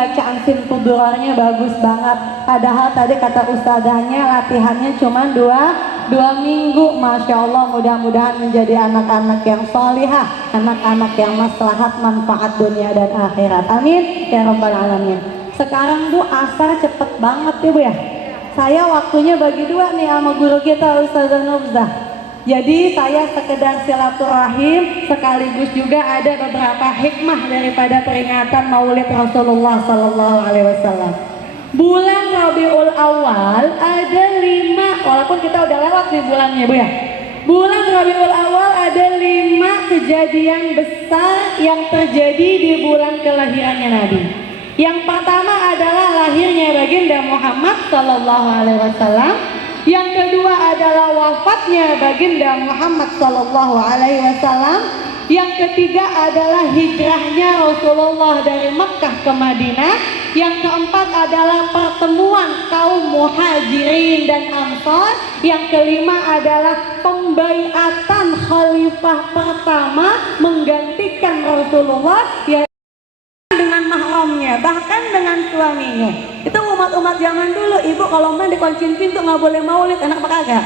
bacaan simpudularnya bagus banget. Padahal tadi kata ustazahnya latihannya cuma dua minggu. Masya Allah, mudah-mudahan menjadi anak-anak yang solihah, anak-anak yang maslahat manfaat dunia dan akhirat. Amin ya rabbal alamin. Sekarang Bu asar cepet banget ya Bu ya. Saya waktunya bagi dua nih sama guru kita Ustazah Nubzah. Jadi saya sekedar silaturahim sekaligus juga ada beberapa hikmah daripada peringatan Maulid Rasulullah Sallallahu Alaihi Wasallam. Bulan Rabiul Awal ada 5, walaupun kita udah lewat nih bulannya Bu ya. Bulan Rabiul Awal ada 5 kejadian besar yang terjadi di bulan kelahirannya Nabi. Yang pertama adalah lahirnya baginda Muhammad Sallallahu Alaihi Wasallam. Yang kedua adalah wafatnya baginda Muhammad Sallallahu Alaihi Wasallam. Yang ketiga adalah hijrahnya Rasulullah dari Mekkah ke Madinah. Yang keempat adalah pertemuan kaum muhajirin dan ansar. Yang kelima adalah pembaiatan khalifah pertama menggantikan Rasulullah dengan mahramnya, bahkan dengan suaminya. Itu umat-umat zaman dulu, ibu kalau main dikunciin pintu nggak boleh maulid, enak apa kagak?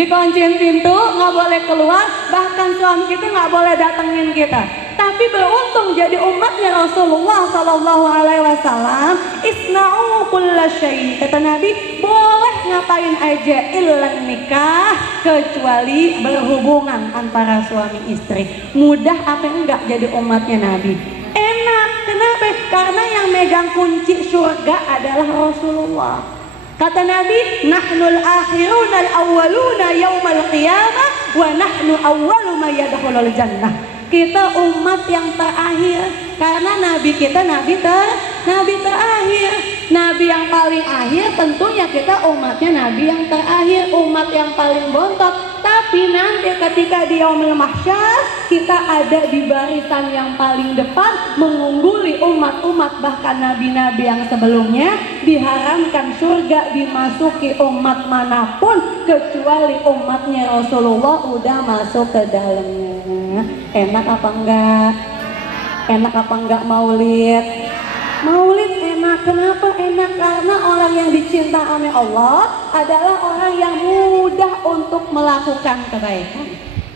Dikunciin pintu nggak boleh keluar, bahkan suami kita nggak boleh datengin kita. Tapi beruntung jadi umatnya Rasulullah Sallallahu Alaihi Wasallam, isna'u kulla syai', kata Nabi, boleh ngapain aja illan nikah, kecuali berhubungan antara suami istri. Mudah apa enggak jadi umatnya Nabi? Enak. Kenapa? Karena yang megang kunci surga adalah Rasulullah. Kata Nabi, nahnul akhiruna al-awwaluna yaumal qiyamah wa nahnu awwalu ma yadkhulul jannah. Kita umat yang terakhir karena Nabi kita Nabi terakhir. Nabi yang paling akhir tentunya kita umatnya Nabi yang terakhir, umat yang paling bontot. Tapi nanti ketika di yaumil mahsyar kita ada di barisan yang paling depan, mengungguli umat-umat bahkan nabi-nabi yang sebelumnya. Diharamkan surga dimasuki umat manapun kecuali umatnya Rasulullah udah masuk ke dalamnya. Enak apa enggak? Enak apa enggak maulid? Maulid enak. Kenapa enak? Karena orang yang dicinta oleh Allah adalah orang yang mudah untuk melakukan kebaikan.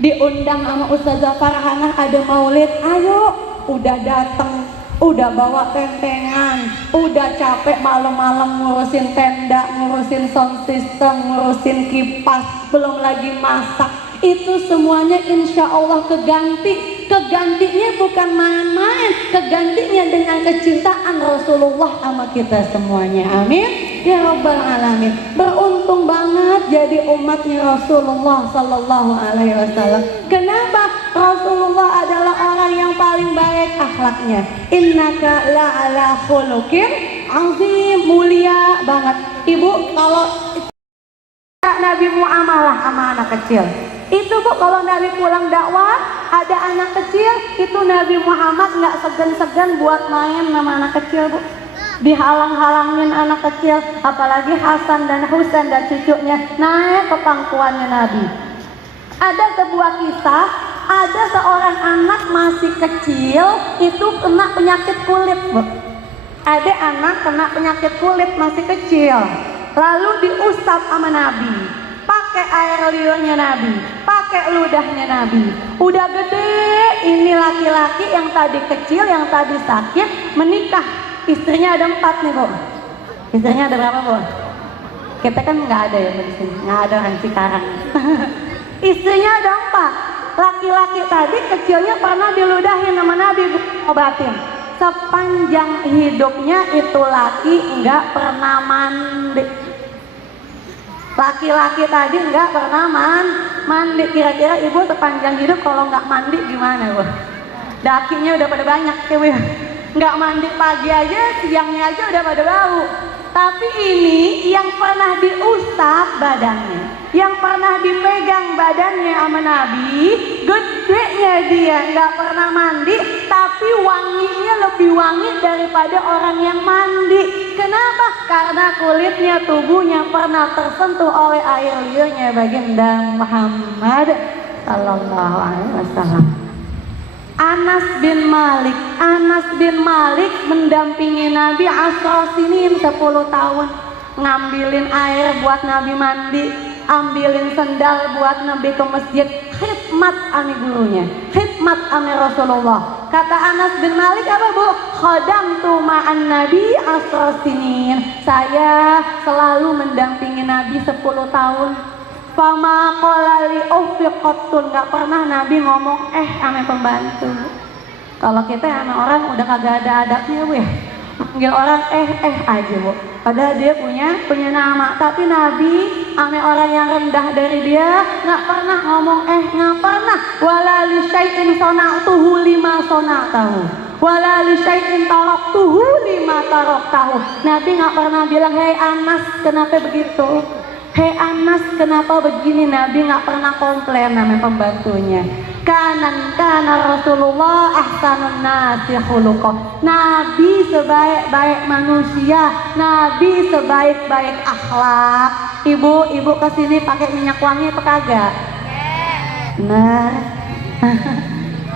Diundang sama Ustazah Farhanah ada maulid, ayo, udah datang, udah bawa tentengan, udah capek malam-malam ngurusin tenda, ngurusin sound system, ngurusin kipas, belum lagi masak. Itu semuanya insya Allah keganti. Kegantinya bukan main-main, kegantinya dengan kecintaan Rasulullah sama kita semuanya. Amin ya rabbal alamin. Beruntung banget jadi umatnya Rasulullah Sallallahu Alaihi Wasallam. Kenapa? Rasulullah adalah orang yang paling baik akhlaknya. Innaka la'ala khuluqin azim, mulia banget. Ibu kalau Nabi muamalah sama anak kecil itu Bu, kalau Nabi pulang dakwah ada anak kecil, itu Nabi Muhammad nggak segan-segan buat main sama anak kecil Bu. Dihalang-halangin anak kecil, apalagi Hasan dan Husain dan cucunya naik ke pangkuannya Nabi. Ada sebuah kisah, ada seorang anak masih kecil itu kena penyakit kulit Bu. Ada anak kena penyakit kulit masih kecil, lalu diusap sama Nabi. Pakai air liurnya Nabi, pakai ludahnya Nabi. Udah gede, ini laki-laki yang tadi kecil, yang tadi sakit, menikah. Istrinya ada 4 nih Bu. Istrinya ada berapa Bu? Kita kan nggak ada ya di sini, nggak ada orang Cikarang. Istrinya ada 4. Laki-laki tadi kecilnya pernah diludahin sama Nabi, obatin. Sepanjang hidupnya itu laki nggak pernah mandi. Laki-laki tadi nggak pernah mandi. Kira-kira ibu sepanjang hidup kalau nggak mandi gimana Bu? Dakinya udah pada banyak ya Bu. Nggak mandi pagi aja, siangnya aja udah pada bau. Tapi ini yang pernah diusap badannya, yang pernah dipegang badannya sama Nabi, gedenya dia, nggak pernah mandi, tapi wanginya lebih wangi daripada orang yang mandi. Kenapa? Karena kulitnya, tubuhnya pernah tersentuh oleh air liurnya baginda Muhammad Sallallahu Alaihi Wasallam. Anas bin Malik. Anas bin Malik mendampingi Nabi asra sinin 10 tahun. Ngambilin air buat Nabi mandi, ambilin sendal buat Nabi ke masjid. Khidmat ame gurunya, khidmat ame Rasulullah. Kata Anas bin Malik apa bu? Khadamtu ma'an Nabi asra sinin. Saya selalu mendampingi Nabi 10 tahun. Fama qolali ufiqatun, gak pernah Nabi ngomong ame pembantu. Kalau kita ame orang udah kagak ada adabnya bu ya, panggil orang aja bu, padahal dia punya nama. Tapi Nabi ame orang yang rendah dari dia gak pernah ngomong gak pernah. Wala li syai'in sona'tuhu lima sona'tahu, wala li syai'in taraktuhu lima taraktahu. Nabi gak pernah bilang hei Anas kenapa begitu, hei Anas kenapa begini. Nabi gak pernah komplain namanya pembantunya. Kana Rasulullah ahsanun nasi khuluqah. Nabi sebaik-baik manusia, Nabi sebaik-baik akhlak. Ibu kesini pakai minyak wangi apa kagak? Nah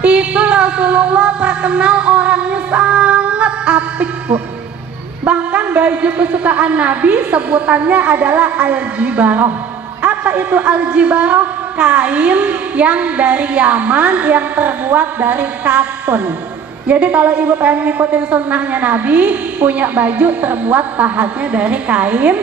itu Rasulullah terkenal orangnya sangat apik bu. Bahkan baju kesukaan Nabi sebutannya adalah al-jibarah. Apa itu al-jibarah? Kain yang dari Yaman yang terbuat dari katun. Jadi kalau ibu pengen ngikutin sunnahnya Nabi, punya baju terbuat pahatnya dari kain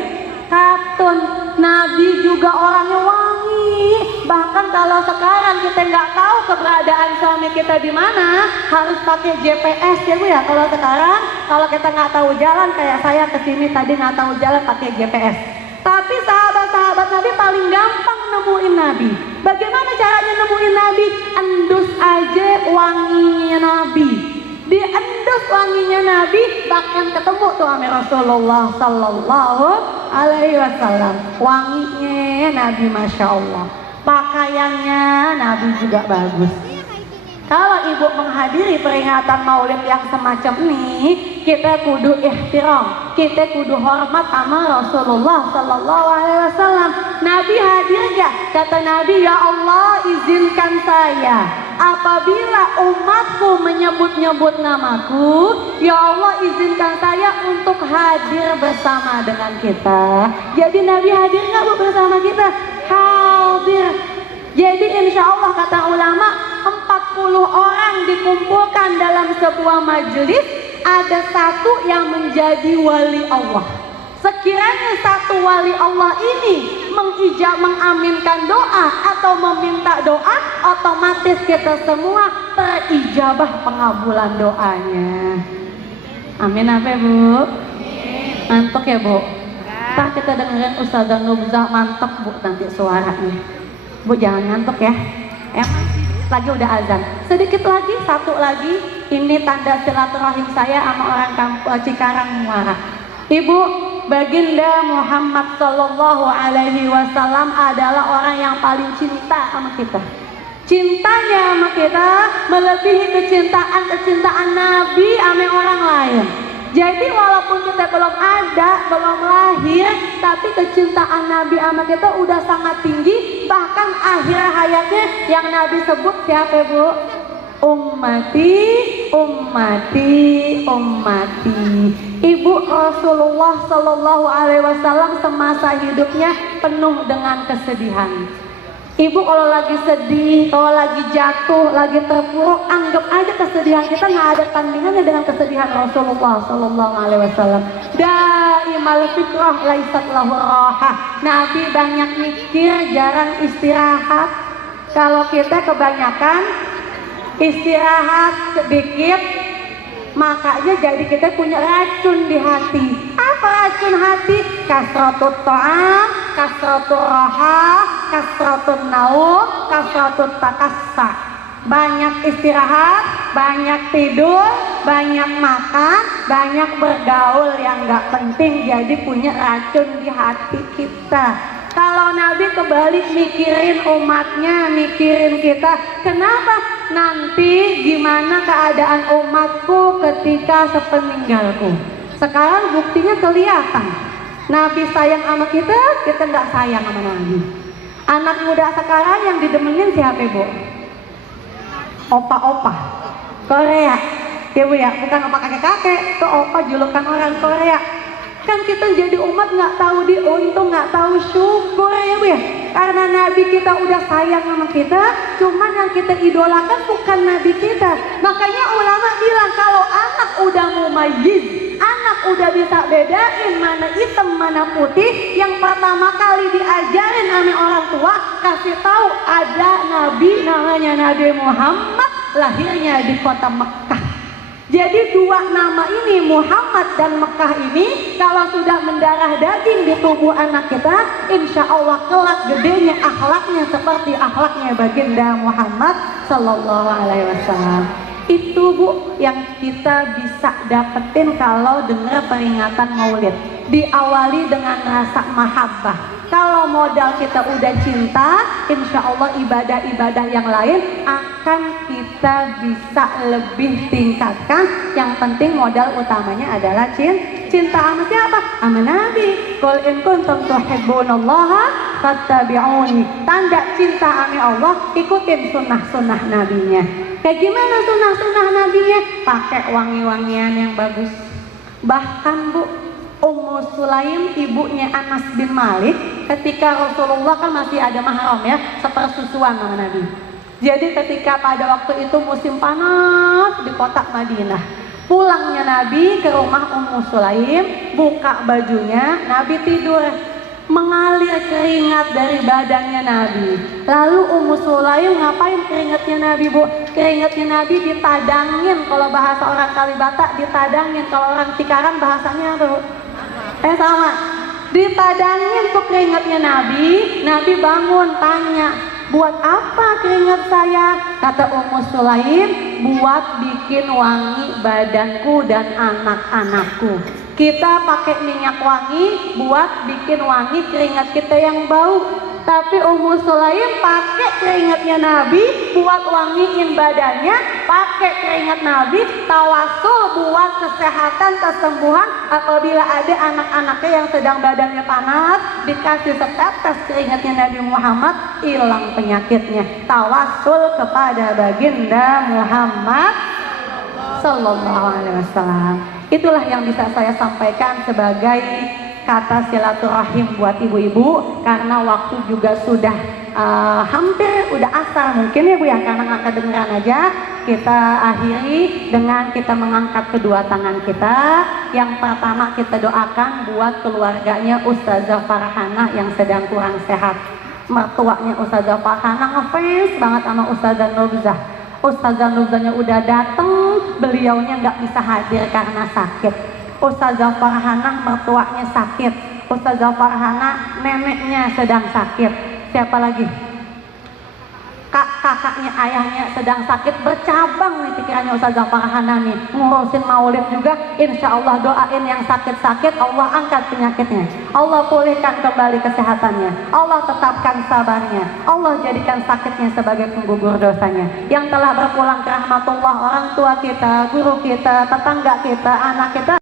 katun. Nabi juga orangnya wangi. Bahkan kalau sekarang kita nggak tahu keberadaan suami kita di mana, harus pakai GPS ya bu ya. Kalau sekarang kalau kita nggak tahu jalan, kayak saya kesini tadi nggak tahu jalan pakai GPS. Tapi sahabat-sahabat Nabi paling gampang nemuin Nabi. Bagaimana caranya nemuin Nabi? Endus aja wanginya Nabi. Diendus wanginya Nabi, bahkan ketemu tuh sama Rasulullah Sallallahu Alaihi Wasallam. Wanginya Nabi Masya Allah. Pakaiannya Nabi juga bagus. Kalau ibu menghadiri peringatan maulid yang semacam ini, kita kudu ihtiram, kita kudu hormat sama Rasulullah Sallallahu Alaihi Wasallam. Nabi hadir gak? Kata Nabi, ya Allah izinkan saya apabila umatku menyebut-nyebut namaku, ya Allah izinkan saya untuk hadir bersama dengan kita. Jadi Nabi hadir gak bu bersama kita? Hadir. Jadi insya Allah kata ulama 40 orang dikumpulkan dalam sebuah majelis, ada satu yang menjadi wali Allah. Sekiranya satu wali Allah ini mengaminkan doa atau meminta doa, otomatis kita semua terijabah pengabulan doanya. Amin apa bu? Mantap ya bu? Ntar kita dengerin Ustazah Nubzah mantep bu nanti suaranya. Bu jangan ngantuk ya, lagi udah azan. Sedikit lagi, satu lagi, ini tanda silaturahim saya sama orang Cikarang Muara. Ibu, baginda Muhammad Sallallahu Alaihi Wasallam adalah orang yang paling cinta sama kita. Cintanya sama kita melebihi kecintaan Nabi sama orang lain. Jadi walaupun kita belum ada, belum lahir, tapi kecintaan Nabi sama kita udah sangat tinggi. Bahkan akhir hayatnya yang Nabi sebut siapa bu? Ummati, ummati, ummati. Ibu Rasulullah Sallallahu Alaihi Wasallam semasa hidupnya penuh dengan kesedihan. Ibu kalau lagi sedih, kalau lagi jatuh, lagi terpuruk, anggap aja kesedihan kita nggak ada tandingannya dengan kesedihan Rasulullah Sallallahu Alaihi Wasallam. Daimal fikrah laisat lahu rahah. Nabi banyak mikir, jarang istirahat. Kalau kita kebanyakan istirahat sedikit, makanya jadi kita punya racun di hati. Apa racun hati? Kasratut ta'am, kasratur raha, kasratun naum, kasratut takassa. Banyak istirahat, banyak tidur, banyak makan, banyak bergaul yang gak penting, jadi punya racun di hati kita. Kalau Nabi kebalik mikirin umatnya, mikirin kita. Kenapa? Nanti gimana keadaan umatku ketika sepeninggalku. Sekarang buktinya kelihatan. Nabi sayang sama kita, kita nggak sayang sama Nabi. Anak muda sekarang yang didemenin siapa bu? Opa-opa. Korea. Ya Bu ya, bukan opa kakek-kakek, itu opa julukan orang Korea. Kan kita jadi umat nggak tahu diuntung, nggak tahu syukur ya Bu ya. Karena Nabi kita udah sayang sama kita, cuman yang kita idolakan bukan Nabi kita. Makanya ulama bilang kalau anak udah mumayyiz, anak udah bisa bedain mana hitam mana putih, yang pertama kali diajarin sama orang tua, kasih tahu ada Nabi namanya Nabi Muhammad, lahirnya di kota Mekah. Jadi dua nama ini, Muhammad dan Mekah ini, kalau sudah mendarah daging di tubuh anak kita, insya Allah kelak gedenya akhlaknya seperti akhlaknya baginda Muhammad Sallallahu Alaihi Wasallam. Itu Bu yang kita bisa dapetin kalau dengar peringatan Maulid. Diawali dengan rasa mahabbah. Kalau modal kita udah cinta, insya Allah ibadah-ibadah yang lain akan kita bisa lebih tingkatkan. Yang penting modal utamanya adalah cinta sama siapa? Sama Nabi. Qul in kuntum tuhibbunallaha fattabi'uni. Tanda cinta sama Allah, ikutin sunnah-sunnah nabinya. Kayak gimana sunnah-sunnah nabinya? Pakai wangi-wangian yang bagus. Bahkan Bu, Ummu Sulaim ibunya Anas bin Malik, ketika Rasulullah kan masih ada mahram ya, sepersusuan sama Nabi. Jadi ketika pada waktu itu musim panas di kota Madinah, pulangnya Nabi ke rumah Ummu Sulaim, buka bajunya, Nabi tidur, mengalir keringat dari badannya Nabi. Lalu Ummu Sulaim ngapain keringatnya Nabi Bu? Keringatnya Nabi ditadangin, kalau bahasa orang Kalibata ditadangin, kalau orang Cikarang bahasanya tuh sama, ditadangin tuh keringatnya Nabi. Nabi bangun tanya, buat apa keringat saya? Kata Ummu Sulaim, buat bikin wangi badanku dan anak-anakku. Kita pakai minyak wangi buat bikin wangi keringat kita yang bau. Tapi Ummu Sulaim pakai keringatnya Nabi buat wangiin badannya, pakai keringat Nabi tawasul buat kesehatan, kesembuhan. Apabila ada anak-anaknya yang sedang badannya panas, dikasih setetes keringatnya Nabi Muhammad, hilang penyakitnya. Tawasul kepada baginda Muhammad Sallallahu Alaihi Wasallam. Itulah yang bisa saya sampaikan sebagai kata silaturahim buat ibu-ibu, karena waktu juga sudah hampir udah asar mungkin ya Bu ya, karena nggak kedengeran aja. Kita akhiri dengan kita mengangkat kedua tangan kita. Yang pertama kita doakan buat keluarganya Ustazah Farhana yang sedang kurang sehat. Mertuanya Ustazah Farhana ngefans banget sama Ustazah Nubzah. Ustazah Nubzahnya udah dateng, beliaunya nggak bisa hadir karena sakit. Ustazah Farhana mertuanya sakit, Ustazah Farhana neneknya sedang sakit. Siapa lagi? Kakaknya, ayahnya sedang sakit. Bercabang nih pikirannya Ustazah Farhana nih, ngurusin maulid juga. Insya Allah doain yang sakit-sakit, Allah angkat penyakitnya, Allah pulihkan kembali kesehatannya, Allah tetapkan sabarnya, Allah jadikan sakitnya sebagai penggugur dosanya. Yang telah berpulang ke rahmatullah, orang tua kita, guru kita, tetangga kita, anak kita,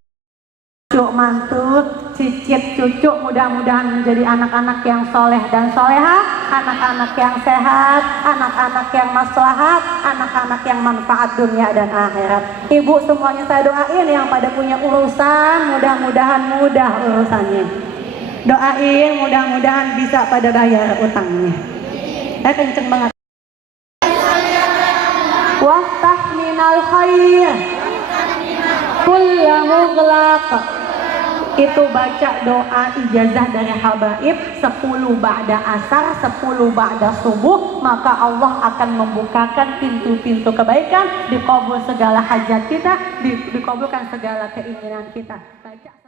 cucu mantu, cicit cucu, mudah-mudahan menjadi anak-anak yang soleh dan soleha, anak-anak yang sehat, anak-anak yang maslahat, anak-anak yang manfaat dunia dan akhirat. Ibu semuanya saya doain yang pada punya urusan, mudah-mudahan mudah urusannya. Doain mudah-mudahan bisa pada bayar utangnya. Kenceng banget. Waftah minal khair kullu mughlaq. Itu baca doa ijazah dari habaib 10 ba'da asar, 10 ba'da subuh, maka Allah akan membukakan pintu-pintu kebaikan, dikabul segala hajat kita, dikabulkan segala keinginan kita. Baca